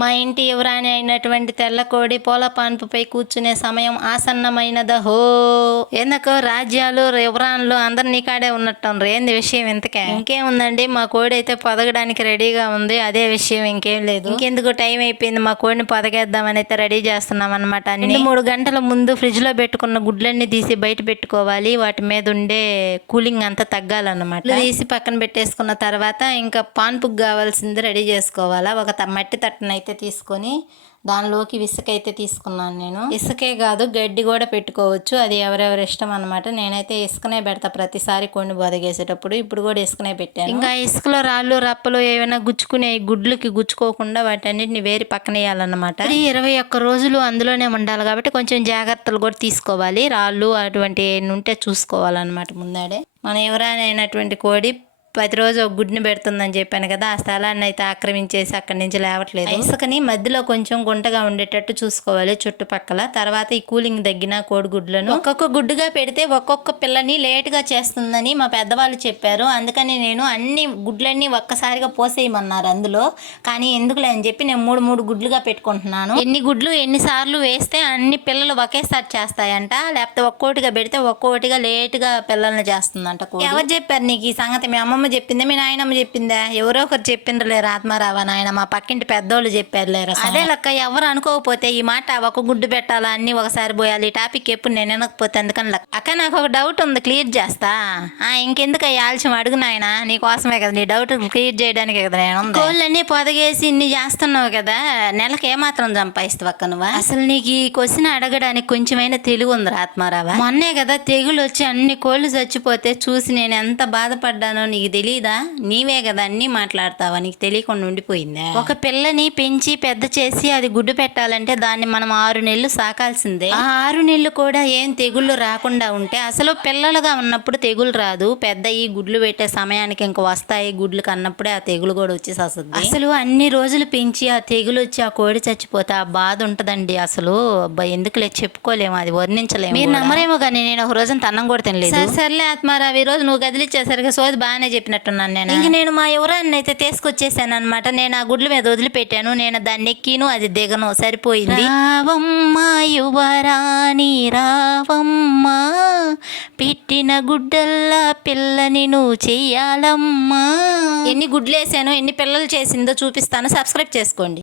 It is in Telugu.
మా ఇంటి యువరాణి అయినటువంటి తెల్లకోడి పూల పాన్పుపై కూర్చునే సమయం ఆసన్నమైనదహో ఎందుకో రాజ్యాలు యువరాన్లు అందరు నీ కాడే ఉన్నట్టు ఏంది విషయం ఇంతకే? ఇంకేముందండి మా కోడి అయితే పొదగడానికి రెడీగా ఉంది. అదే విషయం ఇంకేం లేదు. ఇంకెందుకు టైం అయిపోయింది? మా కోడిని పొదగేద్దామని అయితే రెడీ చేస్తున్నాం అనమాట అన్ని. మూడు గంటల ముందు ఫ్రిడ్జ్లో పెట్టుకున్న గుడ్లన్నీ తీసి బయట పెట్టుకోవాలి. వాటి మీద ఉండే కూలింగ్ అంతా తగ్గాలన్నమాట. తీసి పక్కన పెట్టేసుకున్న తర్వాత ఇంకా పాన్పుకు కావాల్సింది రెడీ చేసుకోవాలా? ఒక మట్టి తట్టను అయితే తీసుకొని దానిలోకి ఇసుక అయితే తీసుకున్నాను నేను. ఇసుకే కాదు గడ్డి కూడా పెట్టుకోవచ్చు. అది ఎవరెవరి ఇష్టం అనమాట నేనైతే ఇసుకనే పెడతా ప్రతిసారి కొన్ని బొదగేసేటప్పుడు ఇప్పుడు కూడా ఇసుకనే పెట్టాను. ఇంకా ఇసుకలో రాళ్ళు రప్పలు ఏమైనా గుచ్చుకునే గుడ్లకి గుచ్చుకోకుండా వాటన్నిటిని వేరి పక్కనేయాలన్నమాట ఇది ఇరవై ఒక్క రోజులు అందులోనే ఉండాలి కాబట్టి కొంచెం జాగ్రత్తలు కూడా తీసుకోవాలి. రాళ్ళు అటువంటి ఉంటే చూసుకోవాలన్నమాట ముందాడే. మన ఎవరైనా అయినటువంటి కోడి ప్రతిరోజు ఒక గుడ్ని పెడుతుందని చెప్పాను కదా ఆ స్థలాన్ని అయితే ఆక్రమించేసి అక్కడి నుంచి లేవట్లేదు. ఇసుకని మధ్యలో కొంచెం గుంటగా ఉండేటట్టు చూసుకోవాలి చుట్టుపక్కల. తర్వాత ఈ కూలింగ్ తగ్గిన కోడిగుడ్లను ఒక్కొక్క గుడ్డుగా పెడితే ఒక్కొక్క పిల్లని లేటుగా చేస్తుందని మా పెద్దవాళ్ళు చెప్పారు. అందుకని నేను అన్ని గుడ్లన్నీ ఒక్కసారిగా పోసేయమన్నారు అందులో. కానీ ఎందుకులే అని చెప్పి నేను మూడు మూడు గుడ్లుగా పెట్టుకుంటున్నాను. ఎన్ని గుడ్లు ఎన్ని సార్లు వేస్తే అన్ని పిల్లలు ఒకేసారి చేస్తాయంట. లేకపోతే ఒక్కోటిగా పెడితే ఒక్కోటిగా లేటుగా పిల్లల్ని చేస్తుందంట ఎవరు చెప్పారు నీకు ఈ సంగతి? మీ అమ్మమ్మ చెప్పిందా మీ నాయనమ్మ చెప్పిందా. ఎవరో ఒకరు చెప్పిండ్రు లేరు ఆత్మారావా నాయన? మా పక్కింటి పెద్దోళ్ళు చెప్పారు లేరు అదే లెక్క ఎవరు అనుకోకపోతే ఈ మాట ఒక గుడ్డు పెట్టాలా అన్ని ఒకసారి పోయాలి. ఈ టాపిక్ ఎప్పుడు నేను వినకపోతే అందుకని లెక్క. అక్క నాకు ఒక డౌట్ ఉంది క్లియర్ చేస్తా? ఆ ఇంకెందుకు అయ్యి ఆలస్యం? అడుగు నాయన నీ కోసమే కదా నీ డౌట్ క్లియర్ చేయడానికి కదా నేను. కోళ్ళన్నీ పొదగేసి ఇన్ని చేస్తున్నావు కదా నెలకి ఏమాత్రం సంపాదిస్తావు అక్క నువ్వు? అసలు నీకు ఈ క్వశ్చన్ అడగడానికి కొంచెమైనా తెలివి ఉంది ఆత్మారావా? మొన్నే కదా తెగులు వచ్చి అన్ని కోళ్ళు చచ్చిపోతే చూసి నేను ఎంత బాధపడ్డానో నీకు తెలియదా నీవే కదా అన్ని మాట్లాడతావా? నీకు తెలియకుండా ఉండిపోయిందా? ఒక పిల్లని పెంచి పెద్ద చేసి అది గుడ్డు పెట్టాలంటే దాన్ని మనం ఆరు నెలలు సాకాల్సిందే. ఆ ఆరు నెలలు కూడా ఏం తెగుళ్ళు రాకుండా ఉంటే అసలు పిల్లలుగా ఉన్నప్పుడు తెగులు రాదు. పెద్ద ఈ గుడ్లు పెట్టే సమయానికి ఇంక వస్తాయి గుడ్లు కన్నప్పుడే ఆ తెగులు కూడా వచ్చేసి వస్తుంది అసలు అన్ని రోజులు పెంచి ఆ తెగులు వచ్చి ఆ కోడి చచ్చిపోతే ఆ బాధ ఉంటదండి అసలు. ఎందుకులే? చెప్పుకోలేము అది వర్ణించలేము మీరు నమ్మరేమో కానీ నేను ఒక రోజున తన్నం కూడా తినలేదు. సరే, సర్లే ఆత్మారావు ఈ రోజు నువ్వు గదిలిచ్చేసరికి సోది బాగానే చెప్పినట్టున్నాను నేను? ఇంక నేను మా యువరాన్ని అయితే తీసుకొచ్చేసాను అనమాట నేను ఆ గుడ్ల మీద వదిలిపెట్టాను. నేను దాన్ని ఎక్కిను అది దిగను. సరిపోయింది. రావమ్మ యువరాణి రావమ్మ పెట్టిన గుడ్డల్లా పిల్లని నువ్వు చెయ్యాలమ్మా. ఎన్ని గుడ్లు వేసానో ఎన్ని పిల్లలు చేసిందో చూపిస్తాను. సబ్స్క్రైబ్ చేసుకోండి.